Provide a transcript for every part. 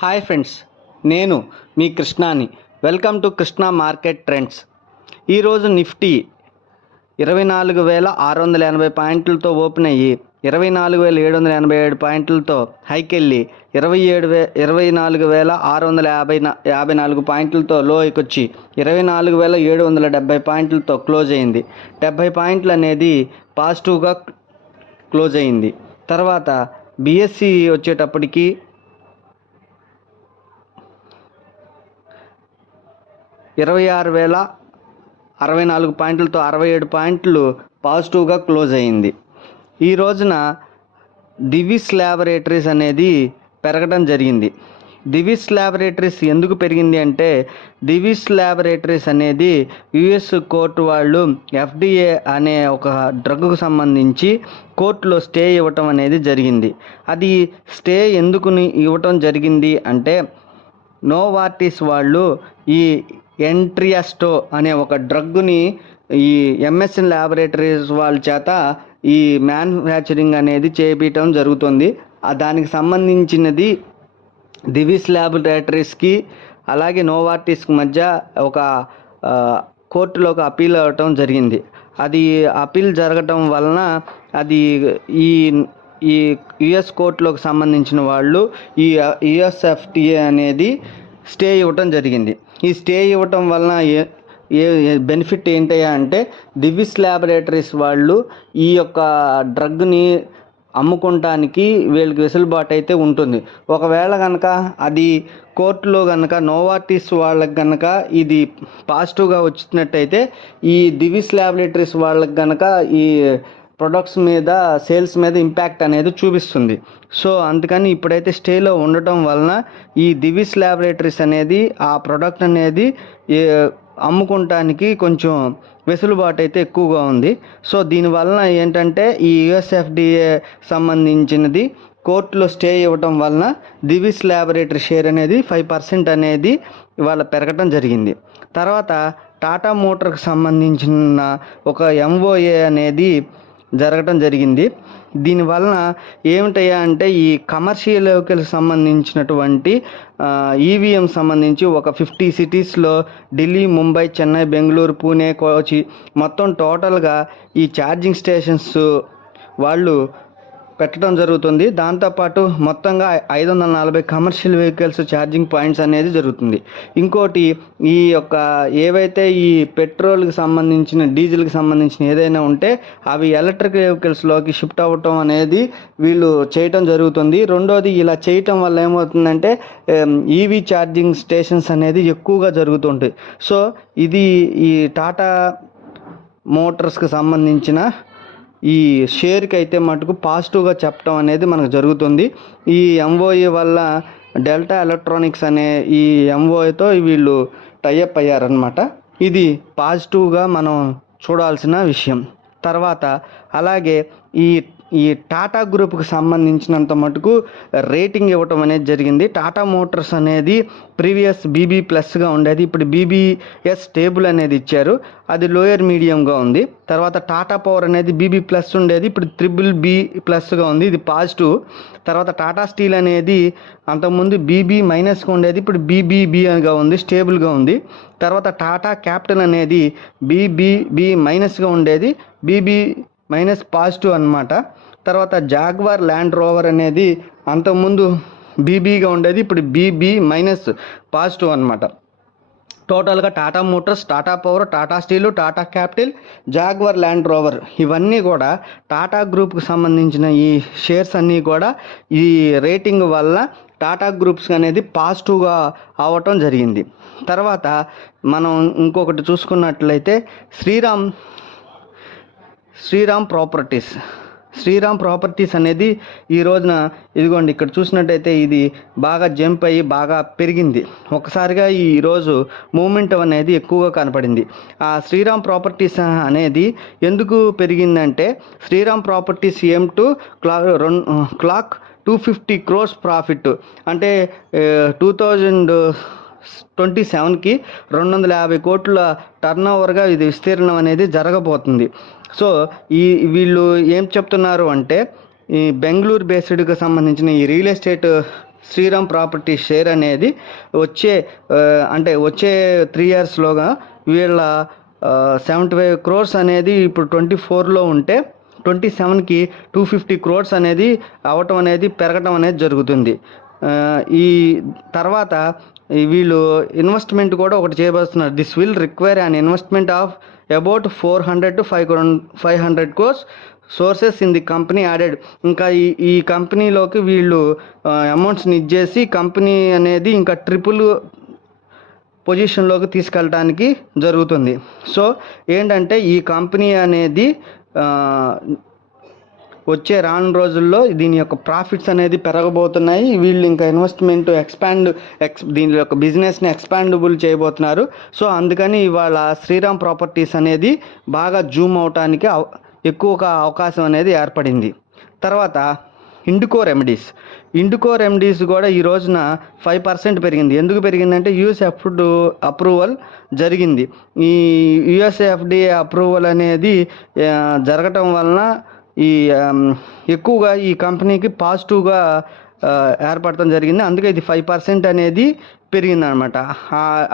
Hi friends, నేను మీ కృష్ణాని. Welcome to Krishna market trends. ఈరోజు నిఫ్టీ 24,680 పాయింట్లతో ఓపెన్ అయ్యి 24,787 పాయింట్లతో హైకెళ్ళి 24,654 పాయింట్లతో లోకి వచ్చి 24,770 పాయింట్లతో క్లోజ్ అయింది. 70 పాయింట్లు అనేది పాజిటివ్గా క్లోజ్ అయింది. తర్వాత బిఎస్సి వచ్చేటప్పటికి 26,064 పాయింట్లతో 67 పాయింట్లు పాజిటివ్గా క్లోజ్ అయింది. ఈ రోజున దివిస్ ల్యాబొరేటరీస్ అనేది పెరగడం జరిగింది. దివిస్ ల్యాబొరేటరీస్ ఎందుకు పెరిగింది అంటే, దివిస్ ల్యాబొరేటరీస్ అనేది యుఎస్ కోర్టు వాళ్ళు ఎఫ్డిఏ అనే ఒక డ్రగ్కు సంబంధించి కోర్టులో స్టే ఇవ్వటం అనేది జరిగింది. అది స్టే ఎందుకు ఇవ్వటం జరిగింది అంటే, నోవార్టిస్ వాళ్ళు ఈ ఎంట్రియాస్టో అనే ఒక డ్రగ్ని ఈ ఎంఎస్ఎన్ ల్యాబొరేటరీస్ వాళ్ళ చేత ఈ మ్యానుఫ్యాక్చరింగ్ అనేది చేయించడం జరుగుతుంది. దానికి సంబంధించినది దివిస్ ల్యాబొరేటరీస్కి అలాగే నోవార్టిస్కి మధ్య ఒక కోర్టులో ఒక అప్పీల్ అవ్వటం జరిగింది. అది అప్పీల్ జరగటం వలన అది ఈ ఈ యుఎస్ కోర్టులోకి సంబంధించిన వాళ్ళు ఈ యుఎస్ఎఫ్డిఏ అనేది స్టే ఇవ్వటం జరిగింది. ఈ స్టే ఇవ్వటం వలన బెనిఫిట్ ఏంటయ్యా అంటే, దివిస్ ల్యాబొరేటరీస్ వాళ్ళు ఈ యొక్క డ్రగ్ని అమ్ముకోవటానికి వీళ్ళకి వెసులుబాటు అయితే ఉంటుంది. ఒకవేళ కనుక అది కోర్టులో కనుక నోవార్టిస్ వాళ్ళకి కనుక ఇది పాజిటివ్గా వచ్చినట్టయితే, ఈ దివిస్ ల్యాబొరేటరీస్ వాళ్ళకి కనుక ఈ ప్రొడక్ట్స్ మీద సేల్స్ మీద ఇంపాక్ట్ అనేది చూపిస్తుంది. సో అందుకని ఇప్పుడైతే స్టేలో ఉండటం వలన ఈ దివిస్ ల్యాబొరేటరీస్ అనేది ఆ ప్రోడక్ట్ అనేది అమ్ముకోవటానికి కొంచెం వెసులుబాటు అయితే ఎక్కువగా ఉంది. సో దీనివలన ఏంటంటే, ఈ యుఎస్ఎఫ్డిఏ సంబంధించినది కోర్టులో స్టే ఇవ్వటం వలన దివిస్ ల్యాబొరేటరీ షేర్ అనేది 5% అనేది ఇవాళ పెరగటం జరిగింది. తర్వాత టాటా మోటార్కి సంబంధించిన ఒక ఎంఓఏ అనేది జరగటం జరిగింది. దీనివలన ఏమిటయ్యా అంటే, ఈ కమర్షియల్ వెహికల్కి సంబంధించినటువంటి ఈవీఎం సంబంధించి ఒక 50 సిటీస్లో ఢిల్లీ, ముంబై, చెన్నై, బెంగళూరు, పూణే, కోచి మొత్తం టోటల్గా ఈ ఛార్జింగ్ స్టేషన్స్ వాళ్ళు పెట్టడం జరుగుతుంది. దాంతోపాటు మొత్తంగా 540 కమర్షియల్ వెహికల్స్ ఛార్జింగ్ పాయింట్స్ అనేది జరుగుతుంది. ఇంకోటి, ఈ యొక్క ఏవైతే ఈ పెట్రోల్కి సంబంధించిన డీజిల్కి సంబంధించిన ఏదైనా ఉంటే అవి ఎలక్ట్రిక్ వెహికల్స్లోకి షిఫ్ట్ అవ్వటం అనేది వీళ్ళు చేయటం జరుగుతుంది. రెండోది, ఇలా చేయటం వల్ల ఏమవుతుందంటే ఈవీ ఛార్జింగ్ స్టేషన్స్ అనేది ఎక్కువగా జరుగుతుంటాయి. సో ఇది ఈ టాటా మోటార్స్కి సంబంధించిన ఈ షేర్కి అయితే మటుకు పాజిటివ్గా చెప్పడం అనేది మనకు జరుగుతుంది. ఈ ఎంఓఏ వల్ల డెల్టా ఎలక్ట్రానిక్స్ అనే ఈ ఎంఓఏతో వీళ్ళు టైఅప్ అయ్యారనమాట. ఇది పాజిటివ్గా మనం చూడాల్సిన విషయం. తర్వాత అలాగే ఈ టాటా గ్రూప్కి సంబంధించినంత మటుకు రేటింగ్ ఇవ్వటం అనేది జరిగింది. టాటా మోటార్స్ అనేది ప్రీవియస్ బీబీ ప్లస్గా ఉండేది, ఇప్పుడు బీబీఎస్ స్టేబుల్ అనేది ఇచ్చారు, అది లోయర్ మీడియంగా ఉంది. తర్వాత టాటా పవర్ అనేది బీబీ ప్లస్ ఉండేది, ఇప్పుడు BBB ప్లస్గా ఉంది, ఇది పాజిటివ్. తర్వాత టాటా స్టీల్ అనేది అంతకుముందు బీబీ మైనస్గా ఉండేది, ఇప్పుడు BBBగా ఉంది, స్టేబుల్గా ఉంది. తర్వాత టాటా క్యాపిటల్ అనేది BBB మైనస్గా ఉండేది, BB మైనస్ పాజిటివ్ అన్నమాట. తర్వాత జాగ్వార్ ల్యాండ్ రోవర్ అనేది అంతకుముందు BBగా ఉండేది, ఇప్పుడు BB మైనస్ పాజిటివ్ అన్నమాట. టోటల్గా Tata Motors, Tata power, Tata steel, Tata capital, jaguar land rover ఇవన్నీ కూడా టాటా గ్రూప్కి సంబంధించిన ఈ షేర్స్ అన్నీ కూడా ఈ రేటింగ్ వల్ల టాటా గ్రూప్స్ అనేది పాజిటివ్గా అవ్వటం జరిగింది. తర్వాత మనం ఇంకొకటి చూసుకున్నట్లయితే శ్రీరామ్ ప్రాపర్టీస్ అనేది ఈ రోజున ఇదిగోండి ఇక్కడ చూసినట్టయితే ఇది బాగా జంప్ అయ్యి బాగా పెరిగింది. ఒకసారిగా ఈరోజు మూమెంట్ అనేది ఎక్కువగా కనపడింది. ఆ శ్రీరామ్ ప్రాపర్టీస్ అనేది ఎందుకు పెరిగిందంటే, Shriram properties clock 250 crores profit అంటే 2027కి 250 కోట్ల టర్న్ ఓవర్గా ఇది విస్తీర్ణం అనేది జరగబోతుంది. సో వీళ్ళు ఏం చెప్తున్నారు అంటే, ఈ బెంగళూరు బేస్డ్కి సంబంధించిన ఈ real estate Shriram property share అనేది వచ్చే వచ్చే 3 ఇయర్స్లోగా వీళ్ళ 75 crores అనేది ఇప్పుడు 24లో ఉంటే 27కి 250 crores అనేది అవటం అనేది పెరగటం అనేది జరుగుతుంది. ఈ తర్వాత వీళ్ళు ఇన్వెస్ట్మెంట్ కూడా ఒకటి చేయబోతున్నారు. This will require an investment of about 400 to 500 crores sources in the company added. ఇంకా ఈ కంపెనీలోకి వీళ్ళు అమౌంట్స్ని ఇచ్చేసి కంపెనీ అనేది ఇంకా ట్రిపుల్ పొజిషన్లోకి తీసుకెళ్ళటానికి జరుగుతుంది. సో ఏంటంటే ఈ కంపెనీ అనేది వచ్చే రాను రోజుల్లో దీని యొక్క ప్రాఫిట్స్ అనేది పెరగబోతున్నాయి. వీళ్ళు ఇంకా ఇన్వెస్ట్మెంట్ దీని యొక్క బిజినెస్ని ఎక్స్పాండబుల్ చేయబోతున్నారు. సో అందుకని ఇవాళ శ్రీరామ్ ప్రాపర్టీస్ అనేది బాగా జూమ్ అవటానికి ఎక్కువగా అవకాశం అనేది ఏర్పడింది. తర్వాత ఇండికో రెమెడీస్ కూడా ఈ రోజున 5% పెరిగింది. ఎందుకు పెరిగిందంటే యూఎస్ఎఫ్డి అప్రూవల్ జరిగింది. ఈ యూఎస్ఎఫ్డిఏ అప్రూవల్ అనేది జరగటం వలన ఎక్కువగా ఈ కంపెనీకి పాజిటివ్గా ఏర్పడటం జరిగింది. అందుకే ఇది 5% అనేది పెరిగిందనమాట.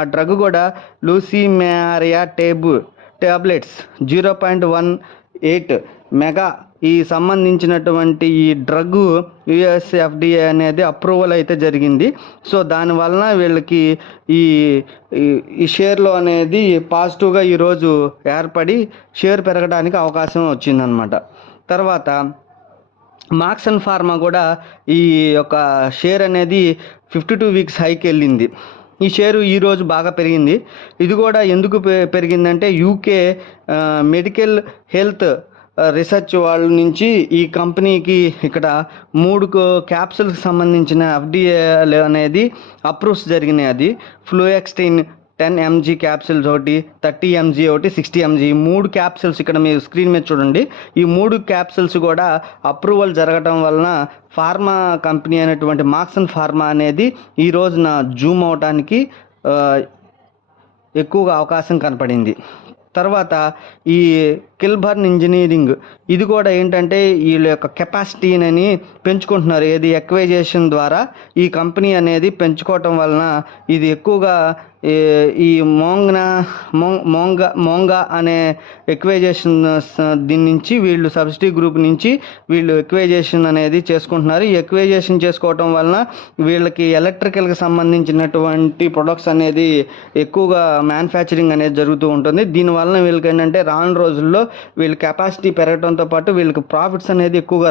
ఆ డ్రగ్ కూడా లూసిమేరియా టాబ్లెట్స్ 0.18 మెగా ఈ సంబంధించినటువంటి ఈ డ్రగ్ యుఎస్ఎఫ్డిఏ అనేది అప్రూవల్ అయితే జరిగింది. సో దానివలన వీళ్ళకి ఈ షేర్లో అనేది పాజిటివ్గా ఈరోజు ఏర్పడి షేర్ పెరగడానికి అవకాశం వచ్చిందనమాట. తర్వాత మార్క్స్ అండ్ ఫార్మా కూడా ఈ యొక్క షేర్ అనేది 52 weeks హైకి వెళ్ళింది. ఈ షేరు ఈరోజు బాగా పెరిగింది. ఇది కూడా ఎందుకు పెరిగిందంటే యూకే మెడికల్ హెల్త్ రీసెర్చ్ వాళ్ళ నుంచి ఈ కంపెనీకి ఇక్కడ 3 క్యాప్సిల్స్కి సంబంధించిన ఎఫ్డిఏ అనేది అప్రూవ్స్ జరిగినాయి. అది ఫ్లూఎక్స్టిన్ 10 mg క్యాప్సిల్స్ ఒకటి, 30 mg ఒకటి, 60 mg 3 క్యాప్సిల్స్ ఇక్కడ మీరు స్క్రీన్ మీద చూడండి. ఈ 3 క్యాప్సిల్స్ కూడా అప్రూవల్ జరగటం వలన ఫార్మా కంపెనీ అయినటువంటి మార్క్స్ అండ్ ఫార్మా అనేది ఈ రోజున జూమ్ అవడానికి ఎక్కువగా అవకాశం కనపడింది. తర్వాత ఈ కిల్బర్న్ ఇంజనీరింగ్ ఇది కూడా ఏంటంటే వీళ్ళ యొక్క కెపాసిటీని పెంచుకుంటున్నారు. ఏది ఎక్వైజేషన్ ద్వారా ఈ కంపెనీ అనేది పెంచుకోవటం వలన ఇది ఎక్కువగా ఈ మోంగా అనే ఎక్వైజేషన్ దీని నుంచి వీళ్ళు సబ్సిడీ గ్రూప్ నుంచి వీళ్ళు ఎక్వైజేషన్ అనేది చేసుకుంటున్నారు. ఈ ఎక్వైజేషన్ చేసుకోవటం వలన వీళ్ళకి ఎలక్ట్రికల్కి సంబంధించినటువంటి ప్రొడక్ట్స్ అనేది ఎక్కువగా మ్యానుఫ్యాక్చరింగ్ అనేది జరుగుతూ ఉంటుంది. దీనివలన వీళ్ళకి ఏంటంటే రాను రోజుల్లో వీళ్ళ కెపాసిటీ పెరగడంతో పాటు వీళ్ళకి ప్రాఫిట్స్ అనేది ఎక్కువగా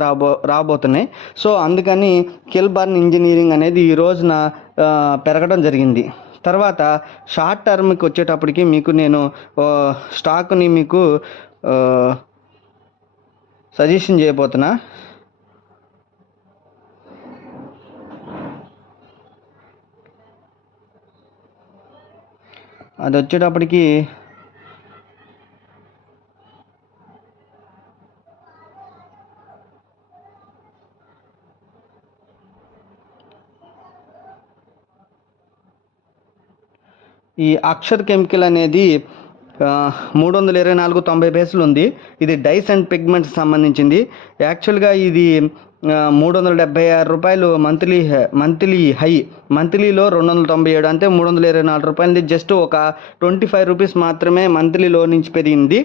రాబోతున్నాయి. సో అందుకని కిల్బర్న్ ఇంజనీరింగ్ అనేది ఈ రోజున పెరగడం జరిగింది. తర్వాత షార్ట్ టర్మ్కి వచ్చేటప్పటికి మీకు నేను స్టాక్ని మీకు సజెషన్ చేయబోతున్నా. అది వచ్చేటప్పటికి ఈ అక్షర్ కెమికల్ అనేది 324.90 పైసలు ఉంది. ఇది డైస్ అండ్ పిగ్మెంట్స్ సంబంధించింది. యాక్చువల్గా ఇది 376 రూపాయలు మంత్లీ హై, మంత్లీలో 297 అంటే 324 రూపాయలది జస్ట్ ఒక 25 రూపీస్ మాత్రమే మంత్లీలో నుంచి పెరిగింది.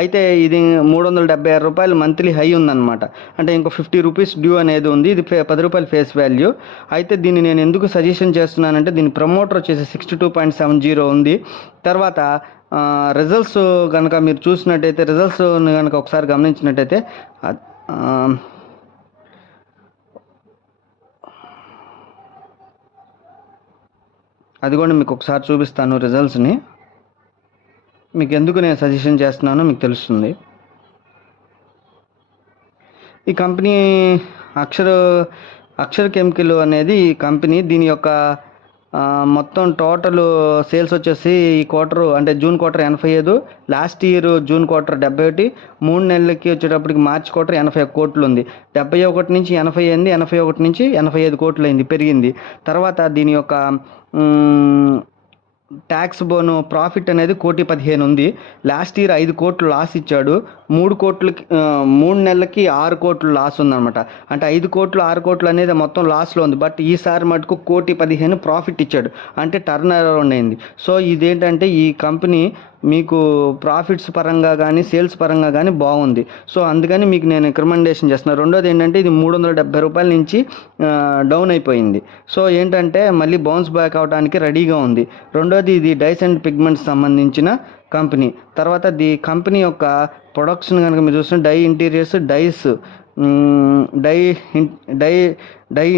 అయితే ఇది 376 రూపాయలు మంత్లీ హై ఉందన్నమాట. అంటే ఇంకో 50 రూపీస్ డ్యూ అనేది ఉంది. ఇది 10 రూపాయలు ఫేస్ వాల్యూ. అయితే దీన్ని నేను ఎందుకు సజెషన్ చేస్తున్నానంటే దీని ప్రమోటర్ వచ్చేసి 62.70 ఉంది. తర్వాత రిజల్ట్స్ కనుక మీరు చూసినట్టయితే రిజల్ట్స్ కనుక ఒకసారి గమనించినట్టయితే అది కూడా మీకు ఒకసారి చూపిస్తాను. రిజల్ట్స్ని మీకు ఎందుకు నేను సజెషన్ చేస్తున్నానో మీకు తెలుస్తుంది. ఈ కంపెనీ అక్షర్ కెమికల్ అనేది ఈ కంపెనీ దీని యొక్క మొత్తం టోటల్ సేల్స్ వచ్చేసి ఈ క్వార్టర్ అంటే June quarter 85, last year June quarter 71, 3 నెలలకి వచ్చేటప్పటికి మార్చ్ క్వార్టర్ 81 కోట్లు ఉంది. 71 నుంచి 80 అయింది, 81 నుంచి 85 కోట్లు అయింది, పెరిగింది. తర్వాత దీని యొక్క ట్యాక్స్ బోను ప్రాఫిట్ అనేది 1,15,00,000 ఉంది. లాస్ట్ ఇయర్ 5 కోట్లు లాస్ ఇచ్చాడు. 3 నెలలకి 6 కోట్లు లాస్ ఉందన్నమాట. అంటే 5 కోట్లు 6 కోట్లు అనేది మొత్తం లాస్లో ఉంది. బట్ ఈసారి మటుకు 1,15,00,000 ప్రాఫిట్ ఇచ్చాడు, అంటే టర్న్ అరౌండ్ అయింది. సో ఇదేంటంటే ఈ కంపెనీ మీకు ప్రాఫిట్స్ పరంగా కానీ సేల్స్ పరంగా కానీ బాగుంది. సో అందుకని మీకు నేను రికమెండేషన్ చేస్తున్నాను. రెండోది ఏంటంటే ఇది 370 రూపాయల నుంచి డౌన్ అయిపోయింది. సో ఏంటంటే మళ్ళీ బౌన్స్ బ్యాక్ అవడానికి రెడీగా ఉంది. రెండోది ఇది డైస్ అండ్ పిగ్మెంట్స్ సంబంధించిన కంపెనీ. తర్వాత కంపెనీ యొక్క ప్రొడక్షన్ కనుక మీరు చూస్తే dye interiors, dyes, dye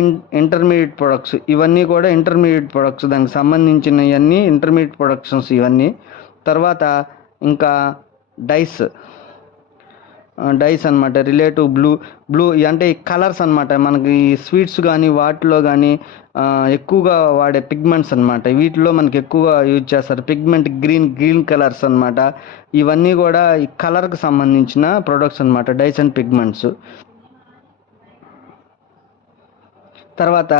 intermediate products, ఇవన్నీ కూడా ఇంటర్మీడియట్ ప్రొడక్ట్స్, దానికి సంబంధించిన ఇవన్నీ ఇంటర్మీడియట్ ప్రొడక్షన్స్ ఇవన్నీ. తర్వాత ఇంకా డైస్ అనమాట, రిలేటివ్ బ్లూ అంటే ఈ కలర్స్ అనమాట. మనకి స్వీట్స్ కానీ వాటిలో కానీ ఎక్కువగా వాడే పిగ్మెంట్స్ అనమాట. వీటిలో మనకి ఎక్కువగా యూజ్ చేస్తారు పిగ్మెంట్, గ్రీన్ కలర్స్ అనమాట. ఇవన్నీ కూడా ఈ కలర్కి సంబంధించిన ప్రొడక్ట్స్ అనమాట, డైస్ అండ్ పిగ్మెంట్స్. తర్వాత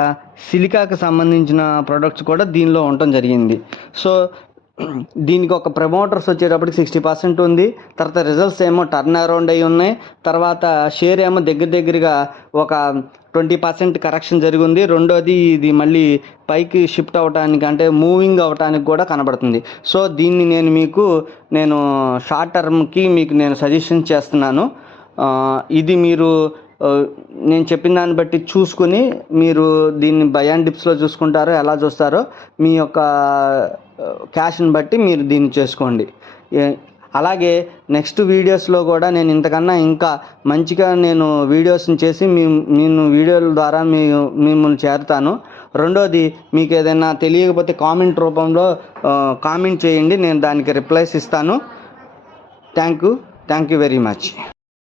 సిలికాకి సంబంధించిన ప్రొడక్ట్స్ కూడా దీనిలో ఉండటం జరిగింది. సో దీనికి ఒక ప్రమోటర్స్ వచ్చేటప్పటికి 60% ఉంది. తర్వాత రిజల్ట్స్ ఏమో టర్న్ అరౌండ్ అయి ఉన్నాయి. తర్వాత షేర్ ఏమో దగ్గరగా ఒక 20% కరెక్షన్ జరిగింది. రెండోది ఇది మళ్ళీ పైకి షిఫ్ట్ అవ్వడానికి, అంటే మూవింగ్ అవ్వడానికి కూడా కనబడుతుంది. సో దీన్ని నేను షార్ట్ టర్మ్కి మీకు నేను సజెషన్ చేస్తున్నాను. ఇది మీరు నేను చెప్పిన దాన్ని బట్టి చూసుకుని మీరు దీన్ని బై అండ్ డిప్స్లో చూసుకుంటారో ఎలా చూస్తారో మీ యొక్క క్యాష్ని బట్టి మీరు దీన్ని చేసుకోండి. అలాగే నెక్స్ట్ వీడియోస్లో కూడా నేను ఇంతకన్నా ఇంకా మంచిగా నేను వీడియోస్ని చేసి నేను వీడియోల ద్వారా మిమ్మల్ని చేరుతాను. రెండోది మీకు ఏదైనా తెలియకపోతే కామెంట్ రూపంలో కామెంట్ చేయండి, నేను దానికి రిప్లైస్ ఇస్తాను. Thank you very much.